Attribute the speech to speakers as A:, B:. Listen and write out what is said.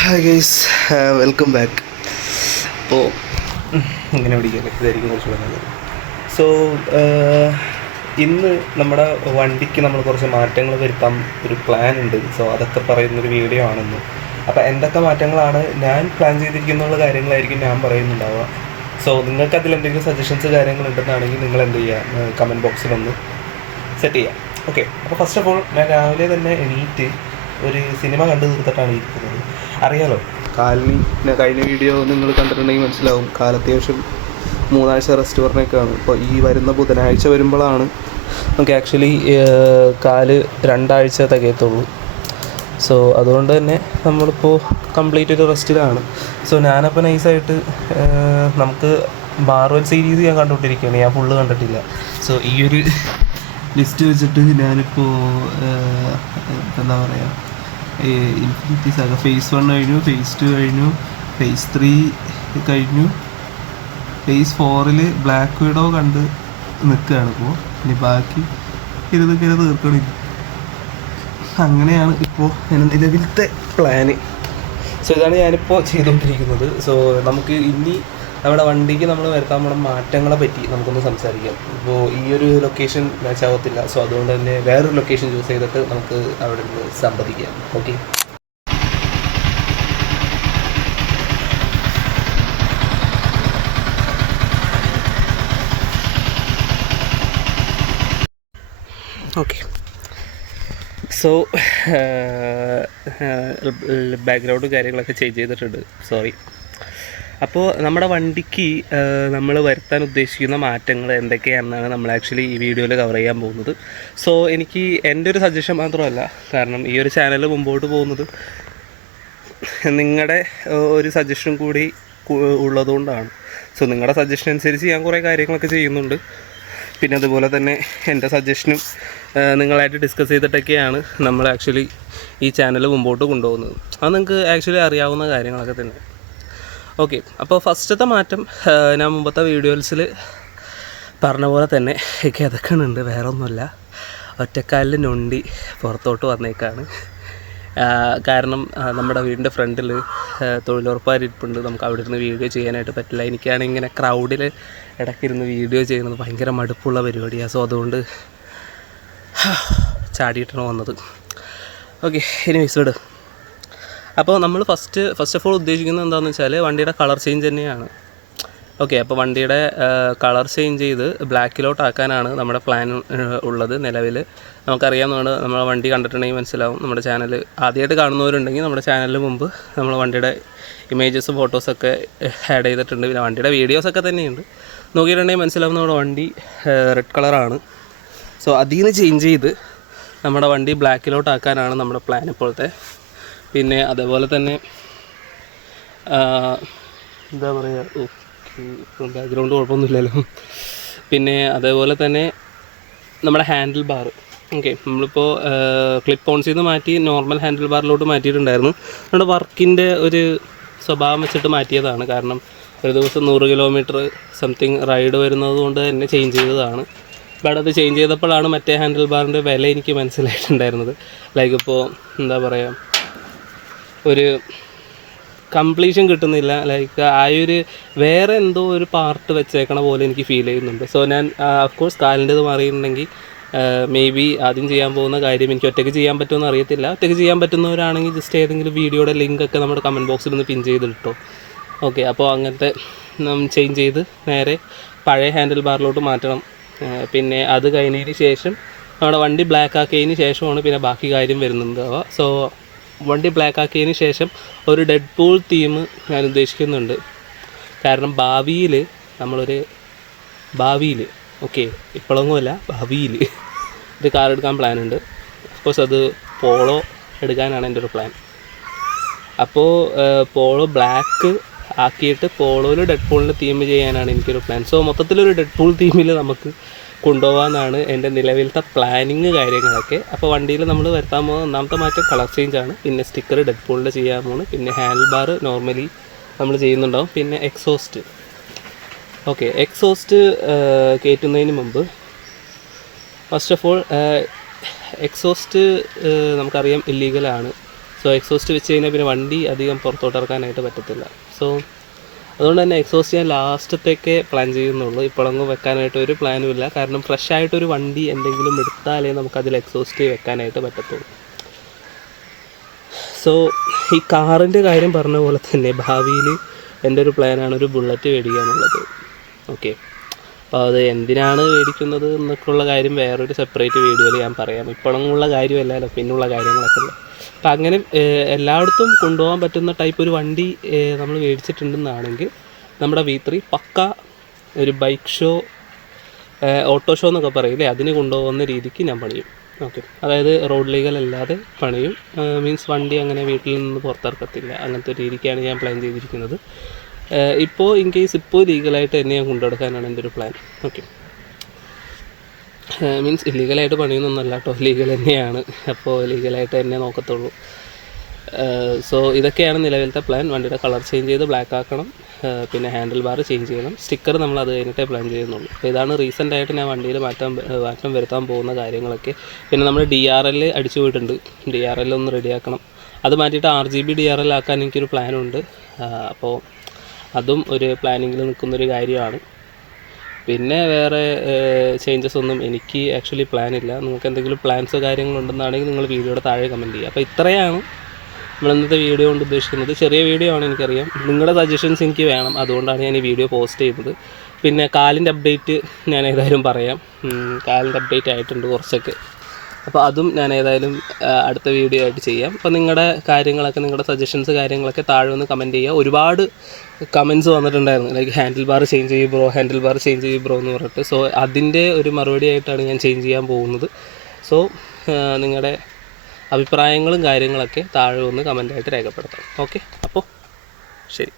A: Hi guys welcome back അപ്പോൾ ഇങ്ങനെ പിടിക്കല്ലേ ഇതായിരിക്കും കുറച്ചുകൂടെ നല്ലത്. സോ ഇന്ന് നമ്മുടെ വണ്ടിക്ക് നമ്മൾ കുറച്ച് മാറ്റങ്ങൾ വരുത്താൻ ഒരു പ്ലാൻ ഉണ്ട്. സോ അതൊക്കെ പറയുന്നൊരു വീഡിയോ ആണെന്ന്. അപ്പോൾ എന്തൊക്കെ മാറ്റങ്ങളാണ് ഞാൻ പ്ലാൻ ചെയ്തിരിക്കുന്ന കാര്യങ്ങളായിരിക്കും ഞാൻ പറയുന്നുണ്ടാവുക. സോ നിങ്ങൾക്ക് അതിൽ എന്തെങ്കിലും സജഷൻസ് കാര്യങ്ങൾ ഉണ്ടെന്നാണെങ്കിൽ നിങ്ങൾ എന്ത് ചെയ്യുക കമന്റ് ബോക്സിലൊന്ന് സെറ്റ് ചെയ്യാം. ഓക്കെ അപ്പോൾ ഫസ്റ്റ് ഓഫ് ഓൾ ഞാൻ രാവിലെ തന്നെ എണീറ്റ് ഒരു സിനിമ കണ്ടു തീർത്തിട്ടാണ് ഇരിക്കുന്നത്. അറിയാലോ? കാലിന് കഴിഞ്ഞ വീഡിയോ നിങ്ങൾ കണ്ടിട്ടുണ്ടെങ്കിൽ മനസ്സിലാവും. കാല അത്യാവശ്യം മൂന്നാഴ്ച റെസ്റ്റ് പറഞ്ഞേക്കാണ്. ഇപ്പോൾ ഈ വരുന്ന ബുധനാഴ്ച വരുമ്പോഴാണ് നമുക്ക് ആക്ച്വലി കാൽ രണ്ടാഴ്ച തികയത്തുള്ളൂ സോ അതുകൊണ്ട് തന്നെ നമ്മളിപ്പോൾ കംപ്ലീറ്റ് ഒരു റെസ്റ്റിലാണ് സോ ഞാനപ്പോൾ നൈസായിട്ട് നമുക്ക് മാർവൽ സീരീസ് ഞാൻ കണ്ടുകൊണ്ടിരിക്കുകയാണ്. ഞാൻ ഫുള്ള് കണ്ടിട്ടില്ല. സോ ഈ ഒരു ലിസ്റ്റ് വെച്ചിട്ട് ഞാനിപ്പോൾ എന്താ പറയുക ഇൻഫിനിറ്റി സാഗ ഫേസ് വൺ കഴിഞ്ഞു ഫേസ് ടു കഴിഞ്ഞു ഫേസ് ത്രീ കഴിഞ്ഞു. ഫേസ് ഫോറിൽ ബ്ലാക്ക് വിഡോ കണ്ട് നിൽക്കുകയാണ് ഇപ്പോൾ ഇനി ബാക്കി ഇരുന്ന് കയറി തീർക്കണം. അങ്ങനെയാണ് ഇപ്പോൾ നിലവിലത്തെ പ്ലാന് സോ ഇതാണ് ഞാനിപ്പോൾ ചെയ്തുകൊണ്ടിരിക്കുന്നത് സോ നമുക്ക് ഇനി നമ്മുടെ വണ്ടിക്ക് നമ്മൾ വരുത്താൻ പോണ മാറ്റങ്ങളെ പറ്റി നമുക്കൊന്ന് സംസാരിക്കാം. ഇപ്പോൾ ഈ ഒരു ലൊക്കേഷൻ മാച്ച് ആവത്തില്ല. സോ അതുകൊണ്ട് തന്നെ വേറൊരു ലൊക്കേഷൻ ചൂസ് ചെയ്തിട്ട് നമുക്ക് അവിടെ നിന്ന് സംവദിക്കാം ഓക്കെ ഓക്കെ സോ ബാക്ക്ഗ്രൗണ്ട് കാര്യങ്ങളൊക്കെ ചേഞ്ച് ചെയ്തിട്ടുണ്ട്. സോറി അപ്പോൾ നമ്മുടെ വണ്ടിക്ക് നമ്മൾ വരുത്താൻ ഉദ്ദേശിക്കുന്ന മാറ്റങ്ങൾ എന്തൊക്കെയാണെന്നാണ് നമ്മൾ ആക്ച്വലി ഈ വീഡിയോയിൽ കവർ ചെയ്യാൻ പോകുന്നത്. സോ എനിക്ക് എന്റെ ഒരു സജഷൻ മാത്രമല്ല കാരണം ഈ ഒരു ചാനൽ മുമ്പോട്ട് പോകുന്നത് നിങ്ങളുടെ ഒരു സജഷൻ കൂടി ഉള്ളതുകൊണ്ടാണ്. സോ നിങ്ങളുടെ സജഷൻ അനുസരിച്ച് ഞാൻ കുറേ കാര്യങ്ങളൊക്കെ ചെയ്യുന്നുണ്ട്. പിന്നെ അതുപോലെ തന്നെ എന്റെ സജഷനും നിങ്ങളായിട്ട് ഡിസ്കസ് ചെയ്തിട്ടൊക്കെയാണ് നമ്മൾ ആക്ച്വലി ഈ ചാനൽ മുമ്പോട്ട് കൊണ്ടുപോകുന്നത്. അത് നിങ്ങൾക്ക് ആക്ച്വലി അറിയാവുന്ന കാര്യങ്ങളൊക്കെ തന്നെ. ഓക്കെ അപ്പോൾ ഫസ്റ്റത്തെ മാറ്റം ഞാൻ മുമ്പത്തെ വീഡിയോസിൽ പറഞ്ഞ പോലെ തന്നെ കിതക്കണുണ്ട് വേറെ ഒന്നുമല്ല ഒറ്റക്കാലിൽ നൊണ്ടി പുറത്തോട്ട് വന്നേക്കാണ്. കാരണം നമ്മുടെ വീടിന്റെ ഫ്രണ്ടിൽ തൊഴിലുറപ്പാരിപ്പുണ്ട് നമുക്ക് അവിടെ ഇരുന്ന് വീഡിയോ ചെയ്യാനായിട്ട് പറ്റില്ല. എനിക്കാണെങ്കിൽ ഇങ്ങനെ ക്രൗഡിൽ ഇടയ്ക്കിരുന്ന് വീഡിയോ ചെയ്യുന്നത് ഭയങ്കര മടുപ്പുള്ള പരിപാടിയാണ് സോ അതുകൊണ്ട് ചാടിയിട്ടാണ് വന്നത്. ഓക്കെ ഇനി മിസ്ഡ് അപ്പോൾ നമ്മൾ ഫസ്റ്റ് ഫസ്റ്റ് ഓഫ് ഓൾ ഉദ്ദേശിക്കുന്നത് എന്താണെന്ന് വെച്ചാൽ വണ്ടിയുടെ കളർ ചേഞ്ച് തന്നെയാണ്. ഓക്കെ അപ്പോൾ വണ്ടിയുടെ കളർ ചേഞ്ച് ചെയ്ത് ബ്ലാക്കിലോട്ടാക്കാനാണ് നമ്മുടെ പ്ലാൻ ഉള്ളത് നിലവിൽ നമുക്കറിയാവുന്നതാണ് നമ്മളെ വണ്ടി കണ്ടിട്ടുണ്ടെങ്കിൽ മനസ്സിലാവും. നമ്മുടെ ചാനൽ ആദ്യമായിട്ട് കാണുന്നവരുണ്ടെങ്കിൽ നമ്മുടെ ചാനലിന് മുമ്പ് നമ്മൾ വണ്ടിയുടെ ഇമേജസും ഫോട്ടോസൊക്കെ ആഡ് ചെയ്തിട്ടുണ്ട്. പിന്നെ വണ്ടിയുടെ വീഡിയോസൊക്കെ തന്നെയുണ്ട്. നോക്കിയിട്ടുണ്ടെങ്കിൽ മനസ്സിലാവും നമ്മുടെ വണ്ടി റെഡ് കളറാണ് സോ അതിൽ നിന്ന് ചേഞ്ച് ചെയ്ത് നമ്മുടെ വണ്ടി ബ്ലാക്കിലോട്ടാക്കാനാണ് നമ്മുടെ പ്ലാൻ ഇപ്പോഴത്തെ. പിന്നെ അതേപോലെ തന്നെ എന്താ പറയുക ഓക്കെ ബാക്ക്ഗ്രൗണ്ട് കുഴപ്പമൊന്നുമില്ലല്ലോ. പിന്നെ അതേപോലെ തന്നെ നമ്മുടെ ഹാൻഡിൽ ബാർ ഓക്കെ നമ്മളിപ്പോൾ ക്ലിപ്പ് ഓൺസിൽ ചെയ്ത് മാറ്റി നോർമൽ ഹാൻഡിൽ ബാറിലോട്ട് മാറ്റിയിട്ടുണ്ടായിരുന്നു. നമ്മുടെ വർക്കിന്റെ ഒരു സ്വഭാവം വെച്ചിട്ട് മാറ്റിയതാണ്. കാരണം ഒരു ദിവസം നൂറ് കിലോമീറ്റർ സംതിങ് റൈഡ് വരുന്നത് കൊണ്ട് തന്നെ ചേഞ്ച് ചെയ്തതാണ്. ബട്ട് അത് ചേഞ്ച് ചെയ്തപ്പോഴാണ് മറ്റേ ഹാൻഡിൽ ബാറിന്റെ വില എനിക്ക് മനസ്സിലായിട്ടുണ്ടായിരുന്നത്. ലൈക്ക് ഇപ്പോൾ എന്താ പറയുക ഒരു കംപ്ലീഷൻ കിട്ടുന്നില്ല. ലൈക്ക് ആ ഒരു വേറെ എന്തോ ഒരു പാർട്ട് വെച്ചേക്കണ പോലെ എനിക്ക് ഫീൽ ചെയ്യുന്നുണ്ട്. സോ ഞാൻ അഫ്കോഴ്സ് കാലിന്റെത് മാറിയിട്ടുണ്ടെങ്കിൽ മേ ബി ആദ്യം ചെയ്യാൻ പോകുന്ന കാര്യം എനിക്ക് ഒറ്റയ്ക്ക് ചെയ്യാൻ പറ്റുമെന്ന് അറിയത്തില്ല. ഒറ്റയ്ക്ക് ചെയ്യാൻ പറ്റുന്നവരാണെങ്കിൽ ജസ്റ്റ് ഏതെങ്കിലും വീഡിയോയുടെ ലിങ്ക് ഒക്കെ നമ്മുടെ കമന്റ് ബോക്സിൽ ഒന്ന് പിൻ ചെയ്തിട്ടോ. ഓക്കെ അപ്പോൾ അങ്ങനത്തെ ചേഞ്ച് ചെയ്ത് നേരെ പഴയ ഹാൻഡിൽ ബാറിലോട്ട് മാറ്റണം. പിന്നെ അത് കഴിഞ്ഞതിന് ശേഷം നമ്മുടെ വണ്ടി ബ്ലാക്ക് ആക്കിയതിന് ശേഷമാണ് പിന്നെ ബാക്കി കാര്യം വരുന്നുണ്ടാവുക സോ വണ്ടി ബ്ലാക്ക് ആക്കിയതിന് ശേഷം ഒരു ഡെഡ് പൂൾ തീം ഞാൻ ഉദ്ദേശിക്കുന്നുണ്ട്. കാരണം ഭാവിയിൽ നമ്മളൊരു ഭാവിയിൽ ഓക്കെ ഇപ്പോഴൊന്നുമല്ല ഭാവിയിൽ ഒരു കാർ എടുക്കാൻ പ്ലാൻ ഉണ്ട്. അഫ്കോഴ്സ് അത് പോളോ എടുക്കാനാണ് എന്റെ ഒരു പ്ലാൻ അപ്പോൾ പോളോ ബ്ലാക്ക് ആക്കിയിട്ട് പോളോയിൽ ഡെഡ് പൂളിന്റെ തീം ചെയ്യാനാണ് എനിക്കൊരു പ്ലാൻ സോ മൊത്തത്തിലൊരു ഡെഡ് പൂൾ തീമിൽ നമുക്ക് കൊണ്ടുപോകാമെന്നാണ് എന്റെ നിലവിലത്തെ പ്ലാനിങ് കാര്യങ്ങളൊക്കെ. അപ്പോൾ വണ്ടിയിൽ നമ്മൾ വരുത്താൻ പോകുന്ന ഒന്നാമത്തെ മാറ്റം കളർ ചേഞ്ച് ആണ്. പിന്നെ സ്റ്റിക്കർ ഡെഡ് പൂളിന്റെ ചെയ്യാൻ പോകുന്നു പിന്നെ ഹാൻഡിൽ ബാർ നോർമലി നമ്മൾ ചെയ്യുന്നുണ്ടാവും. പിന്നെ എക്സോസ്റ്റ് ഓക്കെ എക്സോസ്റ്റ് കയറ്റുന്നതിന് മുമ്പ് ഫസ്റ്റ് ഓഫ് ഓൾ എക്സോസ്റ്റ് നമുക്കറിയാം ഇല്ലീഗലാണ് സോ എക്സോസ്റ്റ് വെച്ച് കഴിഞ്ഞാൽ പിന്നെ വണ്ടി അധികം പുറത്തോട്ട് ഇറക്കാനായിട്ട് പറ്റത്തില്ല. സോ അതുകൊണ്ട് തന്നെ എക്സോസ്റ്റ് ഞാൻ ലാസ്റ്റത്തേക്ക് പ്ലാൻ ചെയ്യുന്നുള്ളൂ. ഇപ്പോഴൊന്നും വെക്കാനായിട്ട് ഒരു പ്ലാനും ഇല്ല. കാരണം ഫ്രഷ് ആയിട്ടൊരു വണ്ടി എന്തെങ്കിലും എടുത്താലേ നമുക്കതിൽ എക്സോസ്റ്റ് വെക്കാനായിട്ട് പറ്റത്തുള്ളൂ. സോ ഈ കാറിന്റെ കാര്യം പറഞ്ഞ പോലെ തന്നെ ഭാവിയിൽ എന്റെ ഒരു പ്ലാനാണ് ഒരു ബുള്ളറ്റ് മേടിക്കുക എന്നുള്ളത് ഓക്കെ അപ്പോൾ അത് എന്തിനാണ് മേടിക്കുന്നത് എന്നൊക്കെയുള്ള കാര്യം വേറൊരു സെപ്പറേറ്റ് വീഡിയോയിൽ ഞാൻ പറയാം. ഇപ്പോഴൊന്നുള്ള കാര്യമല്ലല്ലോ. പിന്നുള്ള കാര്യങ്ങളൊക്കെ ഉള്ളത് അപ്പം അങ്ങനെ എല്ലായിടത്തും കൊണ്ടുപോകാൻ പറ്റുന്ന ടൈപ്പ് ഒരു വണ്ടി നമ്മൾ മേടിച്ചിട്ടുണ്ടെന്നാണെങ്കിൽ നമ്മുടെ വി ത്രീ പക്ക ഒരു ബൈക്ക് ഷോ ഓട്ടോ ഷോ എന്നൊക്കെ പറയില്ലേ അതിന് കൊണ്ടുപോകുന്ന രീതിക്ക് ഞാൻ പണിയും. ഓക്കെ അതായത് റോഡ് ലീഗൽ അല്ലാതെ പണിയും. മീൻസ് വണ്ടി അങ്ങനെ വീട്ടിൽ നിന്ന് പുറത്തിറക്കത്തില്ല. അങ്ങനത്തെ ഒരു രീതിക്കാണ് ഞാൻ പ്ലാൻ ചെയ്തിരിക്കുന്നത്. ഇപ്പോൾ ഇൻ കേസ് ഇപ്പോൾ ലീഗലായിട്ട് തന്നെ ഞാൻ കൊണ്ടുനടക്കാനാണ് എന്റെ ഒരു പ്ലാൻ ഓക്കെ മീൻസ് ഇല്ലീഗലായിട്ട് പണിയൊന്നുമല്ല കേട്ടോ. ലീഗൽ തന്നെയാണ്. അപ്പോൾ ലീഗലായിട്ട് തന്നെ നോക്കത്തുള്ളൂ. സോ ഇതൊക്കെയാണ് നിലവിലത്തെ പ്ലാൻ വണ്ടിയുടെ കളർ ചേഞ്ച് ചെയ്ത് ബ്ലാക്ക് ആക്കണം. പിന്നെ ഹാൻഡിൽ ബാർ ചേഞ്ച് ചെയ്യണം. സ്റ്റിക്കർ നമ്മൾ അത് കഴിഞ്ഞിട്ടേ പ്ലാൻ ചെയ്യുന്നുള്ളൂ. അപ്പോൾ ഇതാണ് റീസെന്റ് ആയിട്ട് ഞാൻ വണ്ടിയിൽ മാറ്റം മാറ്റം വരുത്താൻ പോകുന്ന കാര്യങ്ങളൊക്കെ. പിന്നെ നമ്മൾ ഡി ആർ എൽ അടിച്ചു പോയിട്ടുണ്ട്. ഡി ആർ എൽ ഒന്ന് റെഡിയാക്കണം അത് മാറ്റിയിട്ട് R G B D R L ആക്കാൻ എനിക്കൊരു പ്ലാനുണ്ട് അപ്പോൾ അതും ഒരു പ്ലാനിങ്ങിൽ നിൽക്കുന്നൊരു കാര്യമാണ്. പിന്നെ വേറെ ചേഞ്ചസ് ഒന്നും എനിക്ക് ആക്ച്വലി പ്ലാൻ ഇല്ല. നിങ്ങൾക്ക് എന്തെങ്കിലും പ്ലാൻസോ കാര്യങ്ങളുണ്ടെന്നാണെങ്കിൽ നിങ്ങൾ വീഡിയോയുടെ താഴെ കമന്റ് ചെയ്യുക. അപ്പോൾ ഇത്രയാണ് നമ്മൾ ഇന്നത്തെ വീഡിയോ കൊണ്ട് ഉദ്ദേശിക്കുന്നത്. ചെറിയ വീഡിയോ ആണ് എനിക്കറിയാം. നിങ്ങളുടെ സജഷൻസ് എനിക്ക് വേണം. അതുകൊണ്ടാണ് ഞാൻ ഈ വീഡിയോ പോസ്റ്റ് ചെയ്തത്. പിന്നെ കാലിന്റെ അപ്ഡേറ്റ് ഞാൻ ഏതായാലും പറയാം. കാലിന്റെ അപ്ഡേറ്റ് ആയിട്ടുണ്ട് കുറച്ചൊക്കെ. അപ്പോൾ അതും ഞാൻ ഏതായാലും അടുത്ത വീഡിയോ ആയിട്ട് ചെയ്യാം. അപ്പോൾ നിങ്ങളുടെ കാര്യങ്ങളൊക്കെ നിങ്ങളുടെ സജഷൻസ് കാര്യങ്ങളൊക്കെ താഴെ ഒന്ന് കമന്റ് ചെയ്യുക. ഒരുപാട് കമൻസ് വന്നിട്ടുണ്ടായിരുന്നു. ലൈക്ക് ഹാൻഡിൽ ബാർ ചേഞ്ച് ചെയ്യും ബ്രോ ഹാൻഡിൽ ബാർ ചേഞ്ച് ചെയ്യും ബ്രോ എന്ന് പറഞ്ഞിട്ട്. സോ അതിന്റെ ഒരു മറുപടി ആയിട്ടാണ് ഞാൻ ചേഞ്ച് ചെയ്യാൻ പോകുന്നത്. സോ നിങ്ങളുടെ അഭിപ്രായങ്ങളും കാര്യങ്ങളൊക്കെ താഴെ ഒന്ന് കമന്റായിട്ട് രേഖപ്പെടുത്താം ഓക്കെ അപ്പോൾ ശരി.